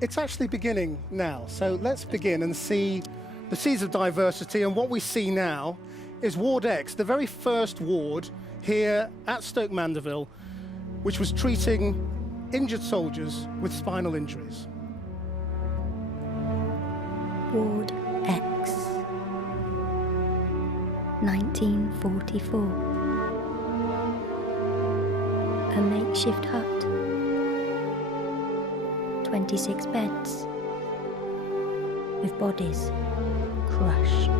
it's actually beginning now. So let's begin and see the seeds of diversity. And what we see now is Ward X, the very first ward here at Stoke Mandeville, which was treating injured soldiers with spinal injuries. Ward X, 1944. A makeshift hut, 26 beds, with bodies crushed.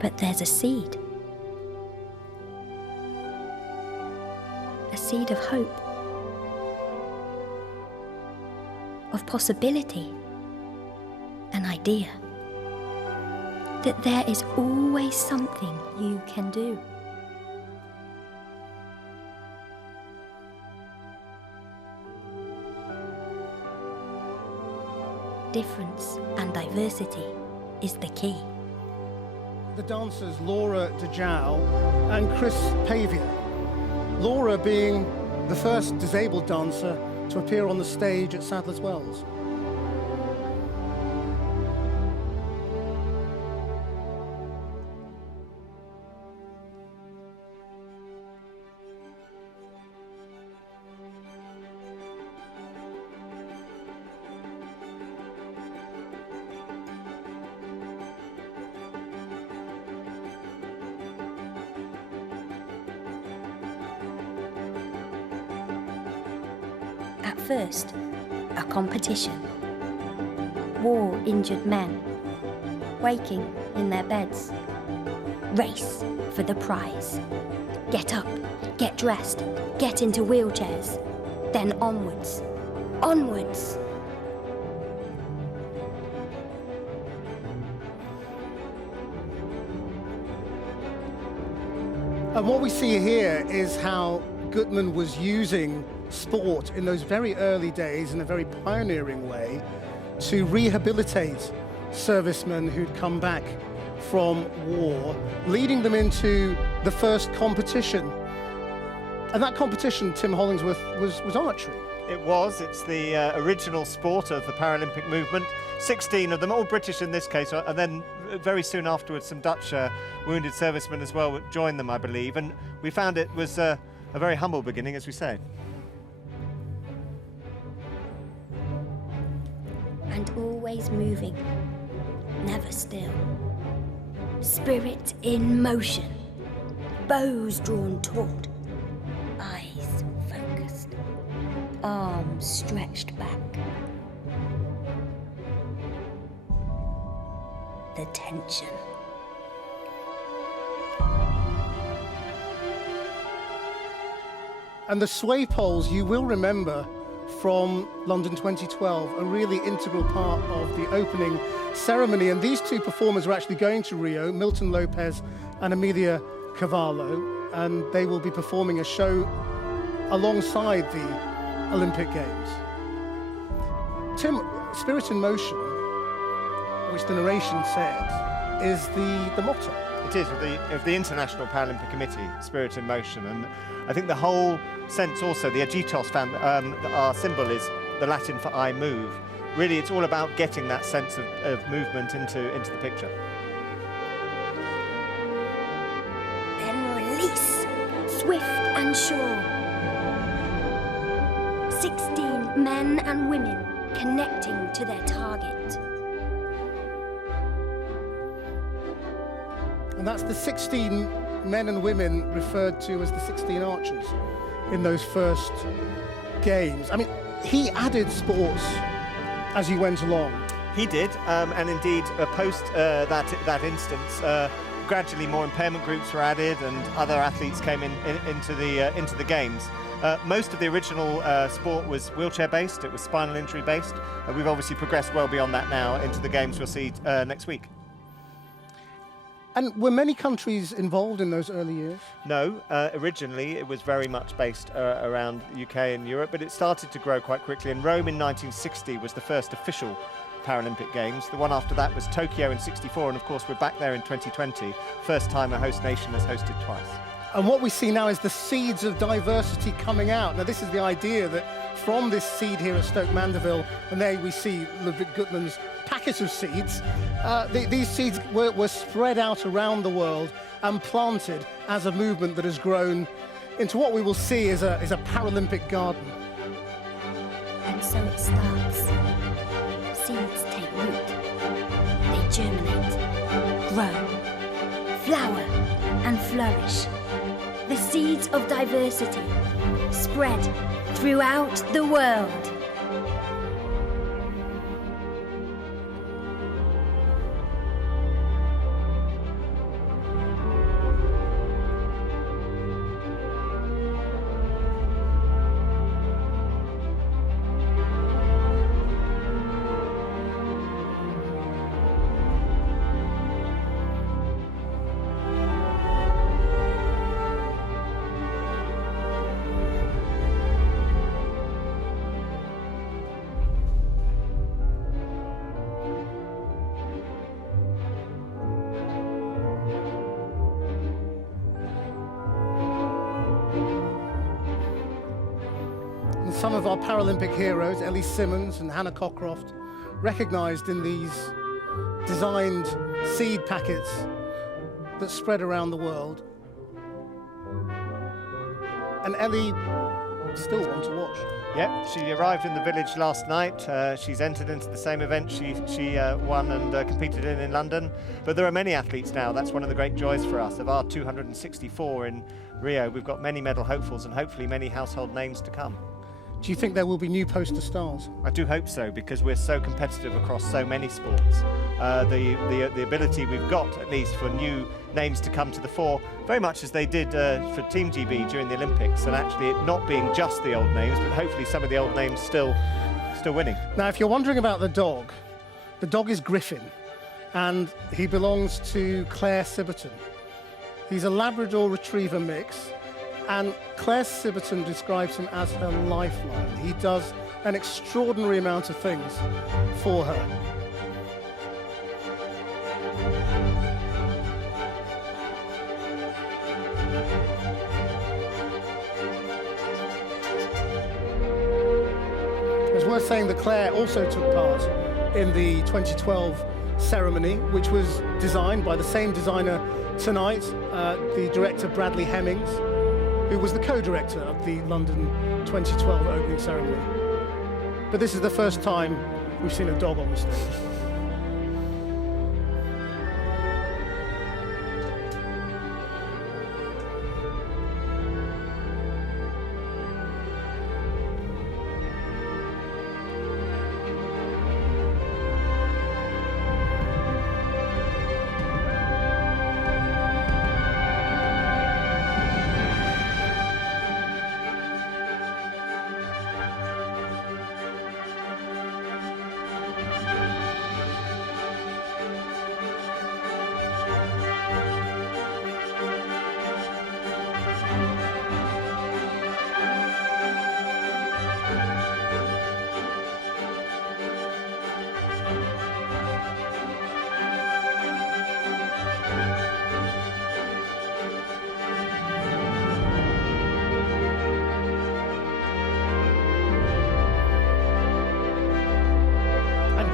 But there's a seed of hope, of possibility, an idea that there is always something you can do. Difference and diversity is the key. The dancers Laura DeJow and Chris Pavia. Laura being the first disabled dancer to appear on the stage at Sadler's Wells. At first, a competition. War-injured men, waking in their beds. Race for the prize. Get up, get dressed, get into wheelchairs. Then onwards, onwards. And what we see here is how Gutmann was using sport in those very early days in a very pioneering way to rehabilitate servicemen who'd come back from war, leading them into the first competition. And that competition, Tim Hollingsworth, was archery. It was. It's the original sport of the Paralympic movement. 16 of them, all British in this case, and then very soon afterwards some Dutch wounded servicemen as well joined them, I believe. And we found it was a very humble beginning, as we say. And always moving, never still. Spirit in motion, bows drawn taut, eyes focused, arms stretched back. The tension. And the sway poles, you will remember from London 2012, a really integral part of the opening ceremony. And these two performers are actually going to Rio, Milton Lopez and Amelia Cavallo, and they will be performing a show alongside the Olympic Games. Tim, Spirit in Motion, which the narration said, is the motto. It is, of the International Paralympic Committee, Spirit in Motion. And I think the whole sense also, the agitos, our symbol is the Latin for I move. Really, it's all about getting that sense of movement into the picture. Then release, swift and sure. 16 men and women connecting to their target. And that's the 16 men and women referred to as the 16 archers in those first games. I mean, he added sports as he went along. He did, and indeed, post that instance, gradually more impairment groups were added, and other athletes came into the games. Most of the original sport was wheelchair-based. It was spinal injury-based. We've obviously progressed well beyond that now into the games we'll see next week. And were many countries involved in those early years? No, originally it was very much based around the UK and Europe, but it started to grow quite quickly. And Rome in 1960 was the first official Paralympic Games. The one after that was Tokyo in '64, and of course we're back there in 2020. First time a host nation has hosted twice. And what we see now is the seeds of diversity coming out. Now, this is the idea that from this seed here at Stoke Mandeville, and there we see Ludwig Gutmann's packet of seeds, these seeds were spread out around the world and planted as a movement that has grown into what we will see as a Paralympic garden. And so it starts. Seeds take root. They germinate, grow, flower, and flourish. The seeds of diversity spread throughout the world. Some of our Paralympic heroes, Ellie Simmons and Hannah Cockcroft, recognised in these designed seed packets that spread around the world. And Ellie still one to watch. Yep, she arrived in the village last night. She's entered into the same event she won and competed in London. But there are many athletes now. That's one of the great joys for us. Of our 264 in Rio, we've got many medal hopefuls and hopefully many household names to come. Do you think there will be new poster stars? I do hope so, because we're so competitive across so many sports. The ability we've got, at least, for new names to come to the fore, very much as they did for Team GB during the Olympics, and actually it not being just the old names, but hopefully some of the old names still winning. Now, if you're wondering about the dog is Griffin, and he belongs to Claire Sibberton. He's a Labrador Retriever mix, and Claire Sibberton describes him as her lifeline. He does an extraordinary amount of things for her. It's worth saying that Claire also took part in the 2012 ceremony, which was designed by the same designer tonight, the director Bradley Hemmings, who was the co-director of the London 2012 opening ceremony. But this is the first time we've seen a dog on the stage.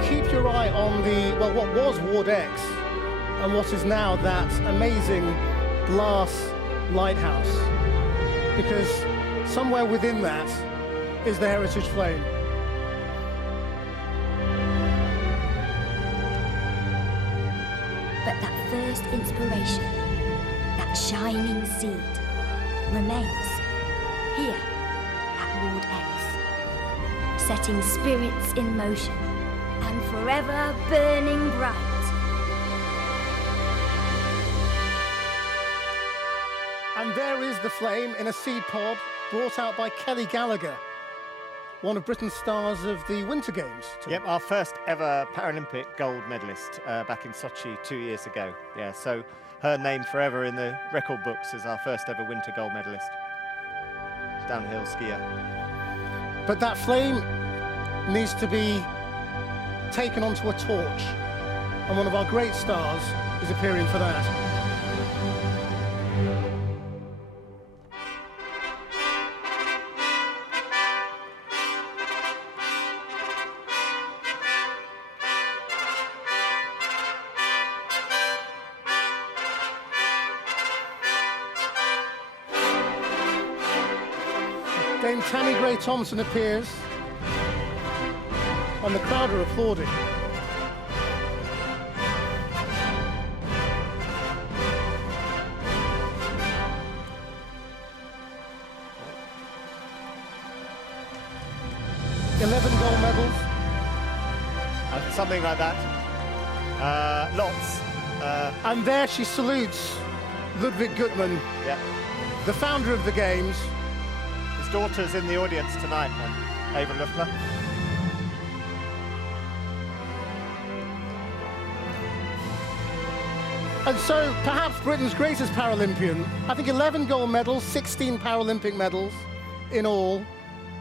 Keep your eye on what was Ward X and what is now that amazing glass lighthouse, because somewhere within that is the Heritage Flame. But that first inspiration, that shining seed remains here at Ward X, setting spirits in motion and forever burning bright. And there is the flame in a seed pod brought out by Kelly Gallagher, one of Britain's stars of the Winter Games. Yep, our first ever Paralympic gold medalist back in Sochi 2 years ago. Yeah, so her name forever in the record books as our first ever winter gold medalist. Downhill skier. But that flame needs to be taken onto a torch, and one of our great stars is appearing for that. Dame Tanni Grey-Thompson appears, and the crowd are applauding. $11 gold medals. Something like that. Lots. And there she salutes Ludwig Gutmann, Yeah. the founder of the Games. His daughter's in the audience tonight, Ava Luftler. And so, perhaps Britain's greatest Paralympian, I think 11 gold medals, 16 Paralympic medals in all,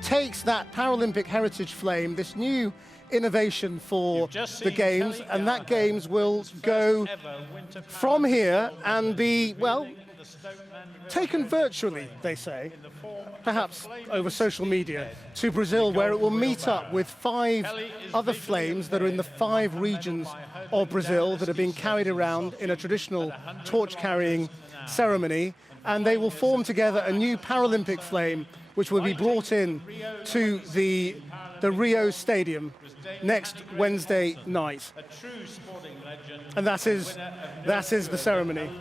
takes that Paralympic Heritage Flame, this new innovation for the Games, and that Games will go from here and be, well, taken virtually, they say, perhaps over social media, to Brazil, where it will meet up with 5 other flames that are in the 5 regions of Brazil that are being carried around in a traditional torch-carrying ceremony, and they will form together a new Paralympic flame, which will be brought in to the Rio Stadium next Wednesday night. And that is the ceremony.